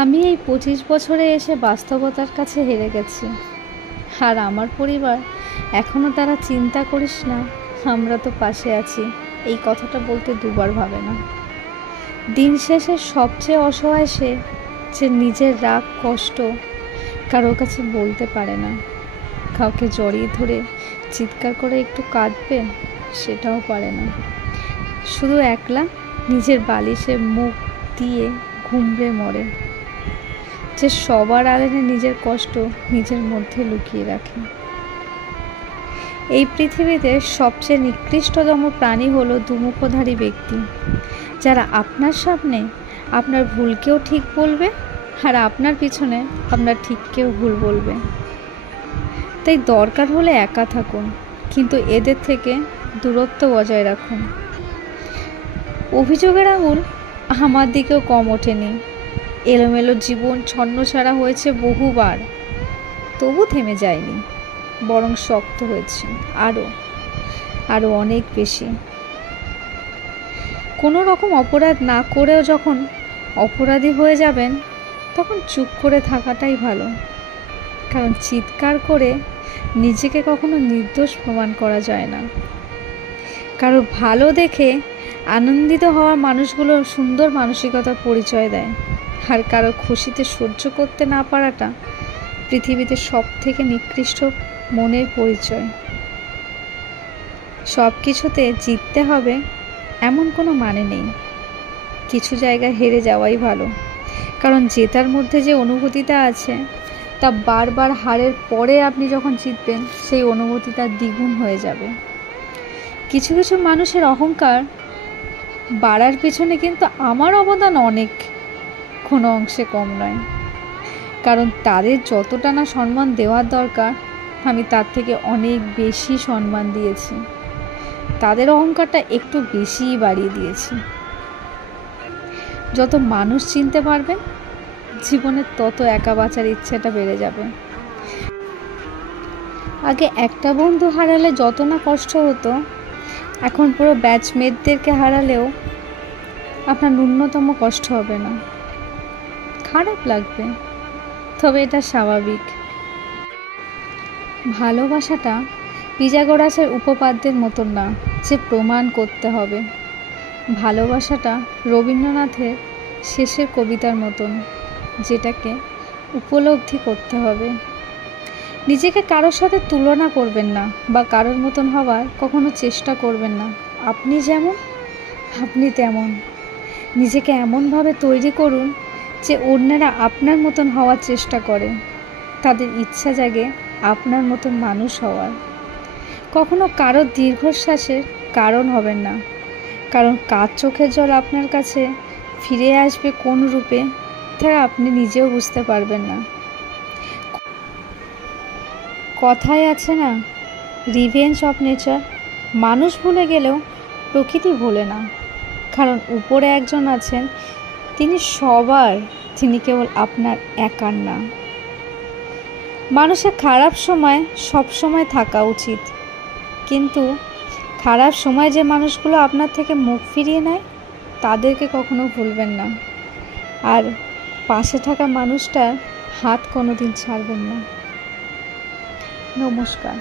আমি এই 25 বছরে এসে বাস্তবতার কাছে হেরে গেছি। আর আমার পরিবার এখনও তারা চিন্তা করিস না, আমরা তো পাশে আছি, এই কথাটা বলতে দুবার ভাবে না। দিন শেষে সবচেয়ে অসহায় সে, যে নিজের রাগ কষ্ট কারোর কাছে বলতে পারে না। কাউকে জড়িয়ে ধরে চিৎকার করে একটু কাঁদবে, সেটাও পারে না। শুধু একলা নিজের বালিশে মুখ দিয়ে ঘুমড়ে মরে, যে সবার আড়ালে নিজের কষ্ট নিজের মধ্যে লুকিয়ে রাখে। এই পৃথিবীতে সবচেয়ে নিকৃষ্টতম প্রাণী হলো দুমুখধারী ব্যক্তি, যারা আপনার সামনে আপনার ভুলকেও ঠিক বলবে আর আপনার পিছনে আপনার ঠিককেও ভুল বলবে। তাই দরকার হলে একা থাকুন, কিন্তু এদের থেকে দূরত্ব বজায় রাখুন। অভিযোগের আঙুল আমার দিকেও কম ওঠেনি। এলোমেলো জীবন ছন্নছাড়া হয়েছে বহুবার, তবু থেমে যায়নি, বরং শক্ত হয়েছে আরও অনেক বেশি। কোনো রকম অপরাধ না করেও যখন অপরাধী হয়ে যাবেন, তখন চুপ করে থাকাটাই ভালো। কারণ চিৎকার করে নিজেকে কখনো নির্দোষ প্রমাণ করা যায় না। কারো ভালো দেখে আনন্দিত হওয়া মানুষগুলো সুন্দর মানসিকতার পরিচয় দেয়, আর কারো খুশিতে সহ্য করতে না পারাটা পৃথিবীতে সব থেকে নিকৃষ্ট মনের পরিচয়। সব কিছুতে জিততে হবে এমন কোনো মানে নেই। কিছু জায়গায় হেরে যাওয়াই ভালো, কারণ জেতার মধ্যে যে অনুভূতিটা আছে, তা বারবার হারের পরে আপনি যখন জিতবেন, সেই অনুভূতিটা দ্বিগুণ হয়ে যাবে। কিছু কিছু মানুষের অহংকার বাড়ার পিছনে কিন্তু আমার অবদান অনেক কোনো অংশে কম নয়। কারণ তাদের যতটা না সম্মান দেওয়ার দরকার, আমি তার থেকে অনেক বেশি সম্মান দিয়েছি। তাদের অহংকারটা একটু বেশিই বাড়িয়ে দিয়েছি। যত মানুষ চিনতে পারবেন, জীবনের তত একা বাঁচার ইচ্ছাটা বেড়ে যাবে। আগে একটা বন্ধু হারালে যত না কষ্ট হতো, এখন পুরো ব্যাচমেটদেরকে হারালেও আপনার ন্যূনতম কষ্ট হবে না। খারাপ লাগবে, তবে এটা স্বাভাবিক। ভালোবাসাটা পিথাগোরাসের উপপাদ্যের মতন না যে প্রমাণ করতে হবে। ভালোবাসাটা রবীন্দ্রনাথের শেষের কবিতার মতন, যেটাকে উপলব্ধি করতে হবে। নিজেকে কারোর সাথে তুলনা করবেন না, বা কারোর মতন হওয়ার কখনো চেষ্টা করবেন না। আপনি যেমন আপনি তেমন। নিজেকে এমনভাবে তৈরি করুন যে অন্যরা আপনার মতন হওয়ার চেষ্টা করে, তাদের ইচ্ছা জাগে আপনার মতন মানুষ হওয়ার। কখনো কারোর দীর্ঘশ্বাসের কারণ হবেন না, কারণ কার চোখের জল আপনার কাছে ফিরে আসবে কোন রূপে, তা আপনি নিজেও বুঝতে পারবেন না। কথায় আছে না, রিভেঞ্জ অফ নেচার। মানুষ ভুলে গেলেও প্রকৃতি ভোলে না। কারণ উপরে একজন আছেন, তিনি সবার, তিনি কেবল আপনার একার না। মানুষের খারাপ সময় সব সময় থাকা উচিত, কিন্তু খারাপ সময় যে মানুষগুলো আপনার থেকে মুখ ফিরিয়ে নেয়, তাদেরকে কখনো ভুলবেন না। আর পাশে থাকা মানুষটার হাত কোনোদিন ছাড়বেন না। নমস্কার।